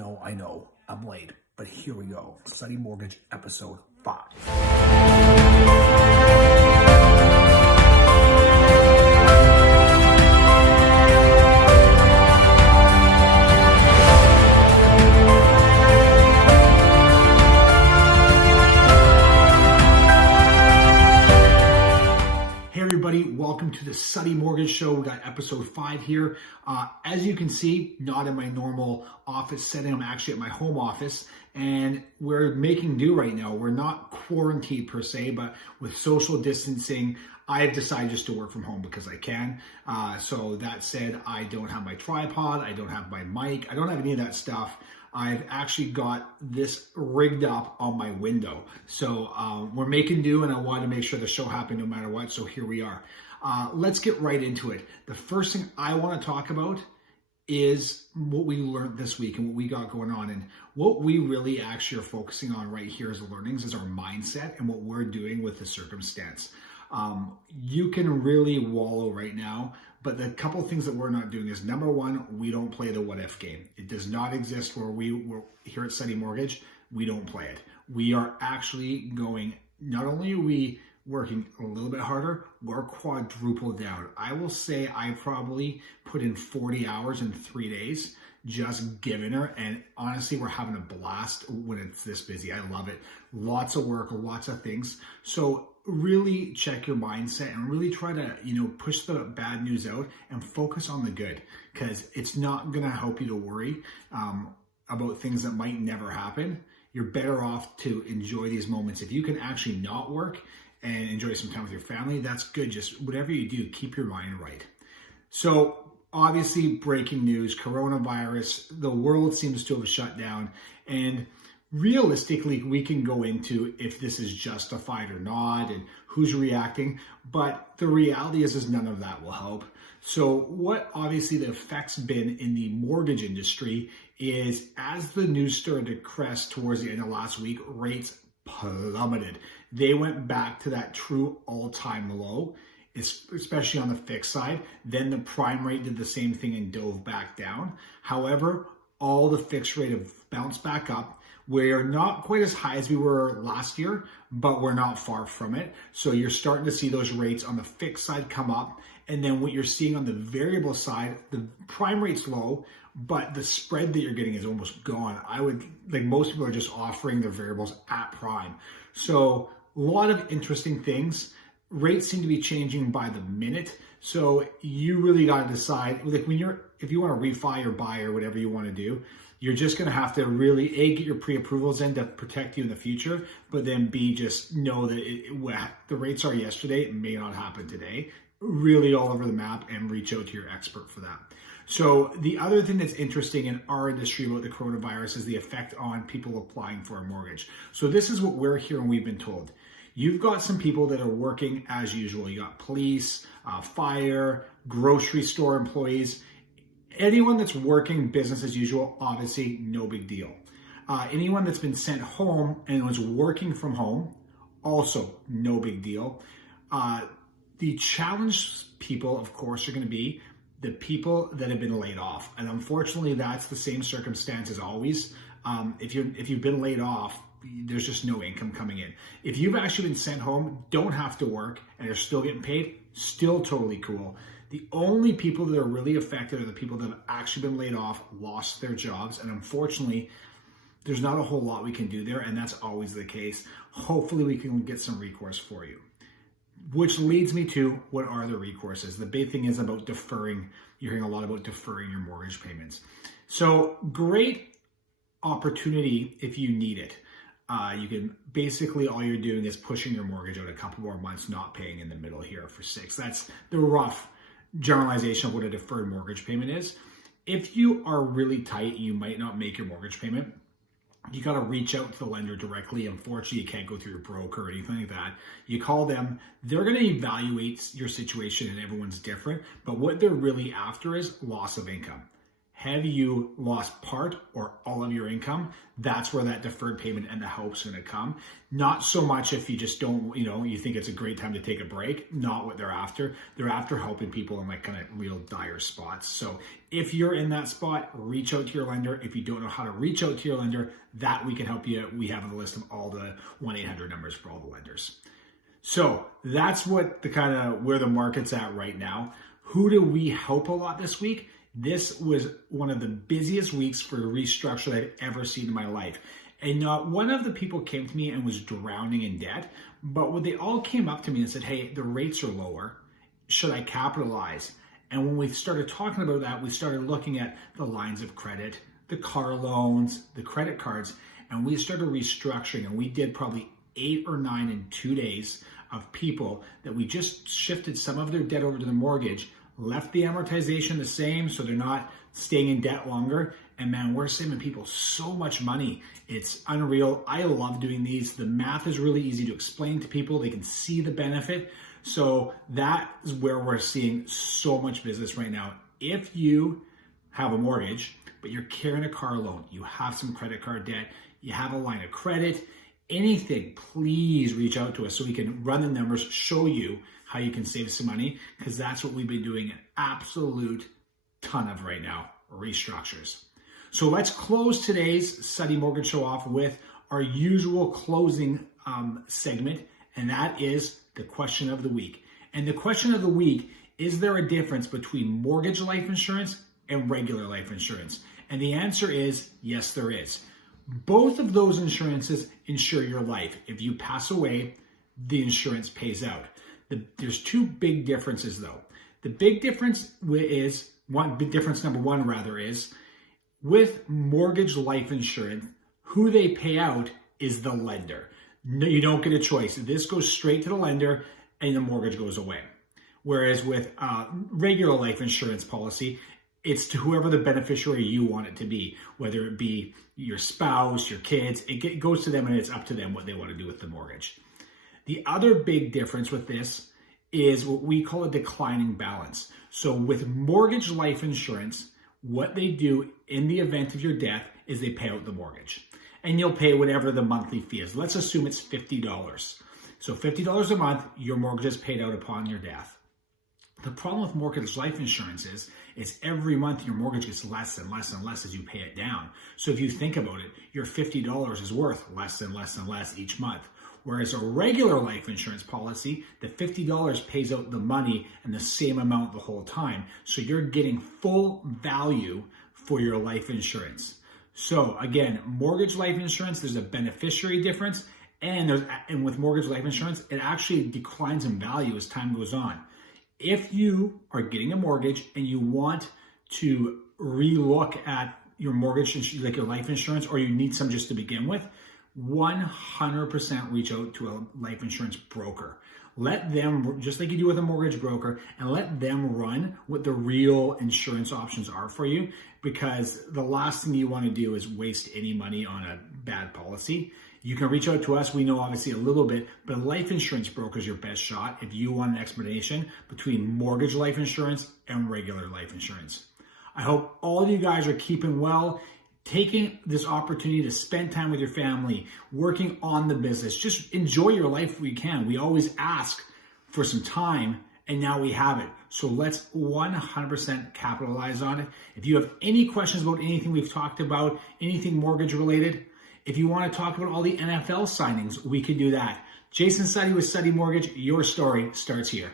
I know, I'm late, but here we go. Suttie Mortgage, episode 5. Hey everybody, welcome to the Suttie Mortgage Show. We got episode 5 here. As you can see, not in my normal office setting. I'm actually at my home office, and we're making do right now. We're not quarantined per se, but with social distancing, I've decided just to work from home because I can. So that said, I don't have my tripod, I don't have my mic, I don't have any of that stuff. I've actually got this rigged up on my window. So we're making do, and I wanted to make sure the show happened no matter what, so here we are. Let's get right into it. The first thing I want to talk about is what we learned this week and what we got going on. And what we really actually are focusing on right here as learnings is our mindset and what we're doing with the circumstance. You can really wallow right now, but the couple of things that we're not doing is, number one, we don't play the what if game. It does not exist where we're here at Suttie Mortgage. We don't play it. We are actually going, not only are we working a little bit harder, we're quadruple down. I will say I probably put in 40 hours in 3 days just giving her, and honestly, we're having a blast when it's this busy. I love it. Lots of work, lots of things. So really check your mindset and really try to, push the bad news out and focus on the good, because it's not going to help you to worry about things that might never happen. You're better off to enjoy these moments. If you can actually not work and enjoy some time with your family, that's good. Just whatever you do, keep your mind right. So obviously, breaking news, coronavirus, the world seems to have shut down, and realistically, we can go into if this is justified or not and who's reacting, but the reality is none of that will help. So what obviously the effect's been in the mortgage industry is, as the news started to crest towards the end of last week, rates plummeted. They went back to that true all-time low, especially on the fixed side. Then the prime rate did the same thing and dove back down. However, all the fixed rate have bounced back up. We're not quite as high as we were last year, but we're not far from it. So you're starting to see those rates on the fixed side come up. And then what you're seeing on the variable side, the prime rate's low, but the spread that you're getting is almost gone. Most people are just offering their variables at prime. So a lot of interesting things. Rates seem to be changing by the minute. So you really got to decide, if you want to refi or buy or whatever you want to do, you're just going to have to really, A, get your pre-approvals in to protect you in the future, but then B, just know that the rates are yesterday, it may not happen today. Really all over the map, and reach out to your expert for that. So the other thing that's interesting in our industry about the coronavirus is the effect on people applying for a mortgage. So this is what we're hearing, we've been told. You've got some people that are working as usual. You got police, fire, grocery store employees. Anyone that's working business as usual, obviously no big deal. Anyone that's been sent home and was working from home, also no big deal. The challenged people, of course, are going to be the people that have been laid off. And unfortunately, that's the same circumstance as always. If you've been laid off, there's just no income coming in. If you've actually been sent home, don't have to work, and you're still getting paid, still totally cool. The only people that are really affected are the people that have actually been laid off, lost their jobs, and unfortunately, there's not a whole lot we can do there, and that's always the case. Hopefully, we can get some recourse for you. Which leads me to, what are the recourses? The big thing is about deferring. You're hearing a lot about deferring your mortgage payments. So great opportunity if you need it. You can basically, all you're doing is pushing your mortgage out a couple more months, not paying in the middle here for 6. That's the rough generalization of what a deferred mortgage payment is. If you are really tight, you might not make your mortgage payment. You got to reach out to the lender directly. Unfortunately, you can't go through your broker or anything like that. You call them. They're going to evaluate your situation, and everyone's different. But what they're really after is loss of income. Have you lost part or all of your income? That's where that deferred payment and the help's going to come. Not so much if you just don't, you think it's a great time to take a break. Not what they're after. They're after helping people in like kind of real dire spots. So if you're in that spot, reach out to your lender. If you don't know how to reach out to your lender, that we can help you. We have a list of all the 1-800 numbers for all the lenders. So that's what the kind of where the market's at right now. Who do we help a lot this week? This was one of the busiest weeks for a restructure I've ever seen in my life. And not one of the people came to me and was drowning in debt, but when they all came up to me and said, hey, the rates are lower. Should I capitalize? And when we started talking about that, we started looking at the lines of credit, the car loans, the credit cards, and we started restructuring. And we did probably 8 or 9 in 2 days of people that we just shifted some of their debt over to the mortgage, left the amortization the same so they're not staying in debt longer. And man, we're saving people so much money. It's unreal. I love doing these. The math is really easy to explain to people. They can see the benefit. So that is where we're seeing so much business right now. If you have a mortgage, but you're carrying a car loan, you have some credit card debt, you have a line of credit, anything, please reach out to us so we can run the numbers, show you how you can save some money, because that's what we've been doing an absolute ton of right now, restructures. So let's close today's Suttie Mortgage Show off with our usual closing segment, and that is the question of the week. And the question of the week, is there a difference between mortgage life insurance and regular life insurance? And the answer is yes, there is. Both of those insurances insure your life. If you pass away, the insurance pays out. There's 2 big differences though. The big difference is, number one rather, is with mortgage life insurance, who they pay out is the lender. No, you don't get a choice. This goes straight to the lender and the mortgage goes away. Whereas with regular life insurance policy, it's to whoever the beneficiary you want it to be, whether it be your spouse, your kids, it goes to them and it's up to them what they want to do with the mortgage. The other big difference with this is what we call a declining balance. So with mortgage life insurance, what they do in the event of your death is they pay out the mortgage. And you'll pay whatever the monthly fee is. Let's assume it's $50. So $50 a month, your mortgage is paid out upon your death. The problem with mortgage life insurance is every month your mortgage gets less and less and less as you pay it down. So if you think about it, your $50 is worth less and less and less each month. Whereas a regular life insurance policy, the $50 pays out the money and the same amount the whole time. So you're getting full value for your life insurance. So again, mortgage life insurance, there's a beneficiary difference. And with mortgage life insurance, it actually declines in value as time goes on. If you are getting a mortgage and you want to relook at your mortgage, like your life insurance, or you need some just to begin with, 100% reach out to a life insurance broker. Let them, just like you do with a mortgage broker, and let them run what the real insurance options are for you, because the last thing you want to do is waste any money on a bad policy. You can reach out to us. We know obviously a little bit, but a life insurance broker is your best shot if you want an explanation between mortgage life insurance and regular life insurance. I hope all of you guys are keeping well, taking this opportunity to spend time with your family, working on the business. Just enjoy your life when you can. We always ask for some time, and now we have it. So let's 100% capitalize on it. If you have any questions about anything we've talked about, anything mortgage related, if you want to talk about all the NFL signings, we can do that. Jason Suttie with Suttie Mortgage, your story starts here.